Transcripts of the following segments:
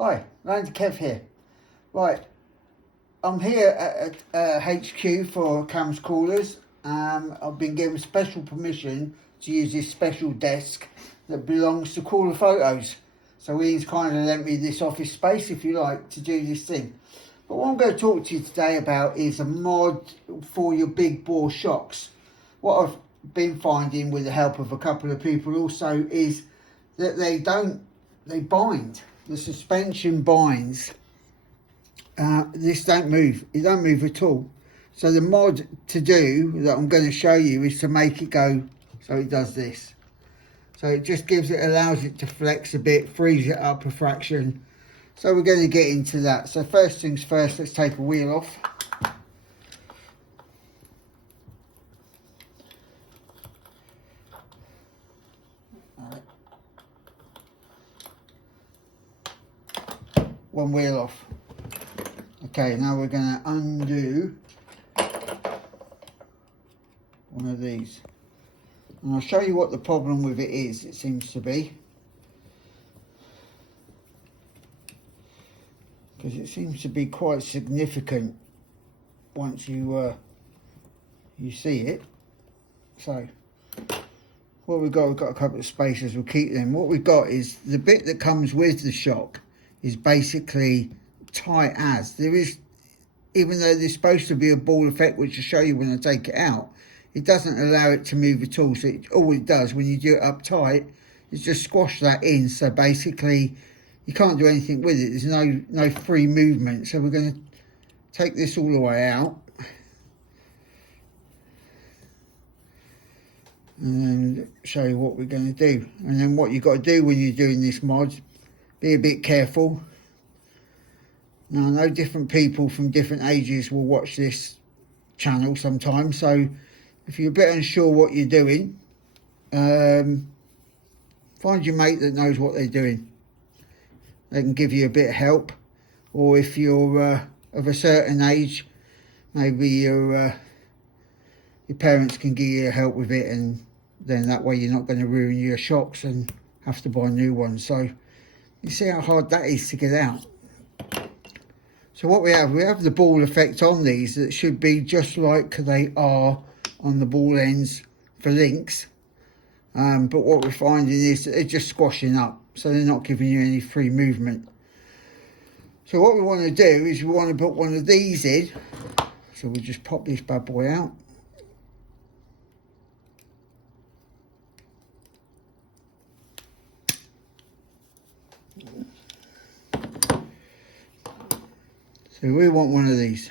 Hi, Randy Kev here. Right, I'm here at HQ for Cam's Callers. I've been given special permission to use this special desk that belongs to Caller Photos. So he's kind of lent me this office space, if you like, to do this thing. But what I'm going to talk to you today about is a mod for your big bore shocks. What I've been finding with the help of a couple of people also is that they bind. The suspension binds. This don't move. It don't move at all. So the mod to do that I'm going to show you is to make it go so it does this. So it just allows it to flex a bit, frees it up a fraction. So we're going to get into that. So first things first, let's take a wheel off. One wheel off. Okay, now we're going to undo one of these. And I'll show you what the problem with it is, it seems to be. Because it seems to be quite significant once you see it. So what we've got a couple of spacers, we'll keep them. What we've got is the bit that comes with the shock is basically tight as. There is, even though there's supposed to be a ball effect, which I'll show you when I take it out, it doesn't allow it to move at all. So all it does when you do it up tight is just squash that in. So basically you can't do anything with it. There's no free movement. So we're going to take this all the way out. And then show you what we're going to do. And then what you've got to do when you're doing this mod, be a bit careful. Now, I know different people from different ages will watch this channel sometimes, so if you're a bit unsure what you're doing, find your mate that knows what they're doing. They can give you a bit of help. Or if you're of a certain age, maybe your parents can give you help with it, and then that way you're not going to ruin your shocks and have to buy new ones. So you see how hard that is to get out. So what we have the ball effect on these that should be just like they are on the ball ends for links. But what we're finding is that they're just squashing up. So they're not giving you any free movement. So what we want to do is we want to put one of these in. So we'll just pop this bad boy out. So we want one of these.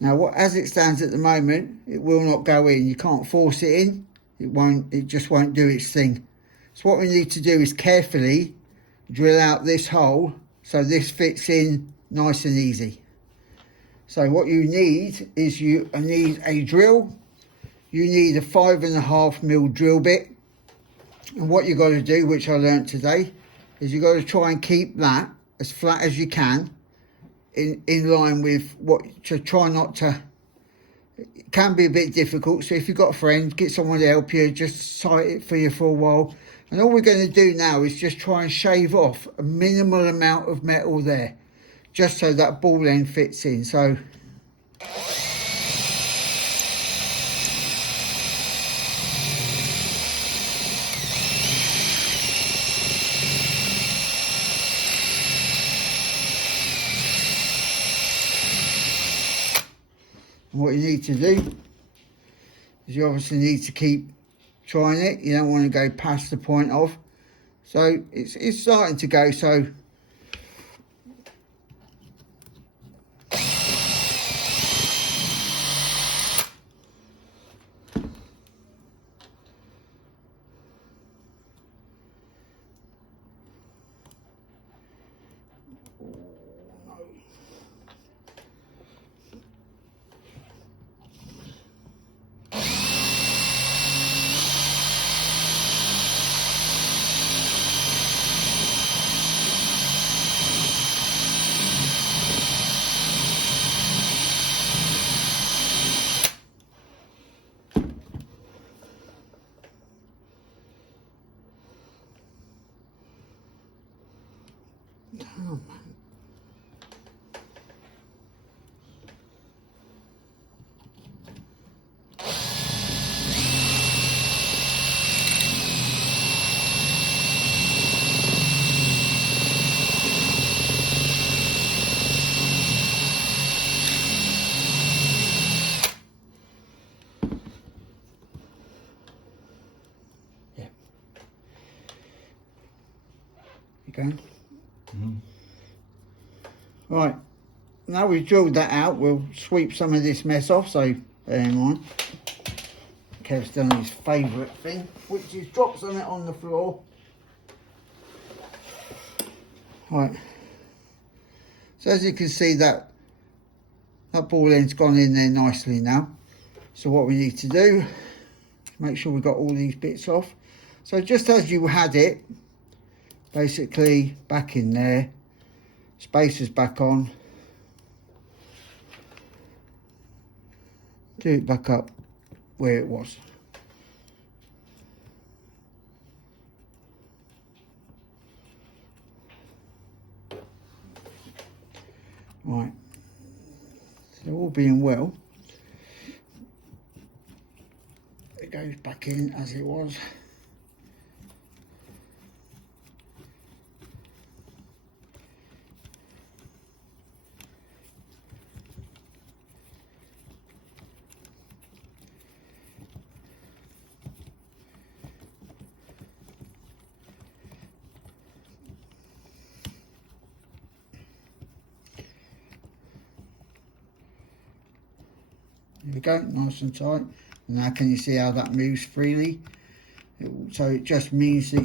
Now, as it stands at the moment, it will not go in. You can't force it in. It just won't do its thing. So what we need to do is carefully drill out this hole so this fits in nice and easy. So what you need is you need a drill. You need a 5.5mm drill bit. And what you've got to do, which I learnt today, is you've got to try and keep that as flat as you can in line with what, to try not to, it can be a bit difficult. So if you've got a friend, get someone to help you, just sight it for you for a while. And all we're going to do now is just try and shave off a minimal amount of metal there, just so that ball end fits in. So what you need to do is you obviously need to keep trying it. You don't want to go past the point of. So it's starting to go. So Oh, yeah. You going? Right. Now we've drilled that out, we'll sweep some of this mess off, so bear in mind. Kev's done his favourite thing, which is drop something on the floor. Right. So as you can see, that ball end's gone in there nicely now. So what we need to do, make sure we've got all these bits off. So just as you had it, basically back in there, spacers back on, do it back up where it was. Right, so all being well, it goes back in as it was. There we go, nice and tight. And now can you see how that moves freely? So it just means that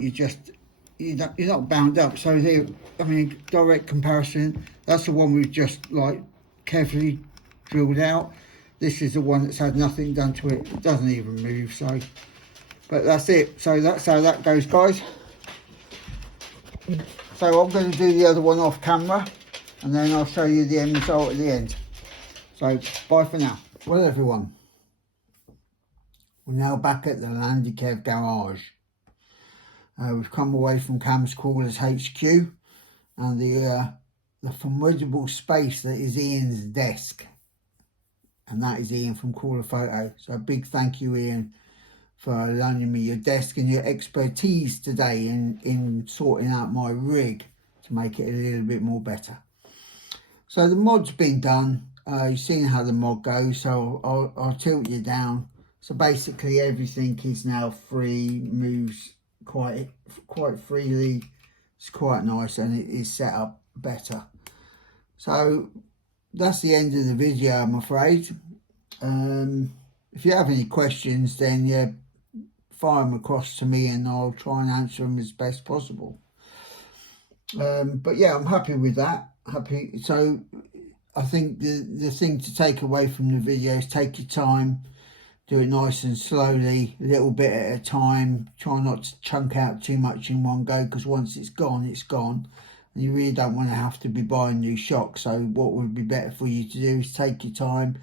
you're not bound up. So here, I mean, direct comparison, that's the one we've just like carefully drilled out. This is the one that's had nothing done to it. It doesn't even move, so, but that's it. So that's how that goes, guys. So I'm going to do the other one off camera, and then I'll show you the end result at the end. So bye for now. Well, everyone, we're now back at the Landy Kev garage. We've come away from Cam's Crawlers HQ and the formidable space that is Ian's desk, and that is Ian from Crawler Photo. So a big thank you, Ian, for loaning me your desk and your expertise today in sorting out my rig to make it a little bit more better. So the mod's been done. You've seen how the mod goes, so I'll tilt you down. So basically everything is now free, moves quite freely. It's quite nice, and it is set up better. So that's the end of the video, I'm afraid. If you have any questions, then yeah, fire them across to me and I'll try and answer them as best possible. But yeah, I'm happy with that. Happy. So I think the thing to take away from the video is take your time, do it nice and slowly, a little bit at a time. Try not to chunk out too much in one go, because once it's gone, it's gone. And you really don't want to have to be buying new shocks. So what would be better for you to do is take your time,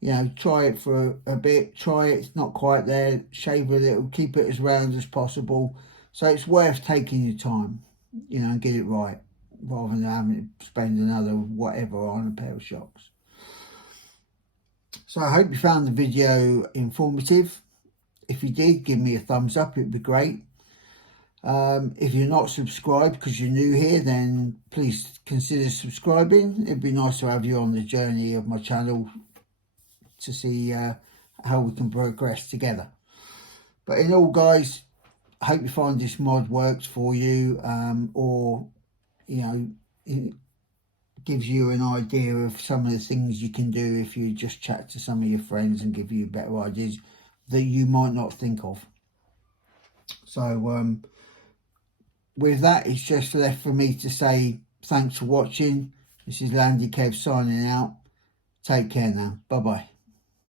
you know, try it for a bit, try it, it's not quite there, shave a little, keep it as round as possible. So it's worth taking your time, you know, and get it right, rather than having to spend another whatever on a pair of shocks. So I hope you found the video informative. If you did, give me a thumbs up, it'd be great. If you're not subscribed because you're new here, then please consider subscribing. It'd be nice to have you on the journey of my channel to see how we can progress together. But in all, guys, I hope you find this mod works for you, or, you know, it gives you an idea of some of the things you can do if you just chat to some of your friends and give you better ideas that you might not think of. So with that, it's just left for me to say thanks for watching. This is Landy Kev signing out. Take care now. Bye bye.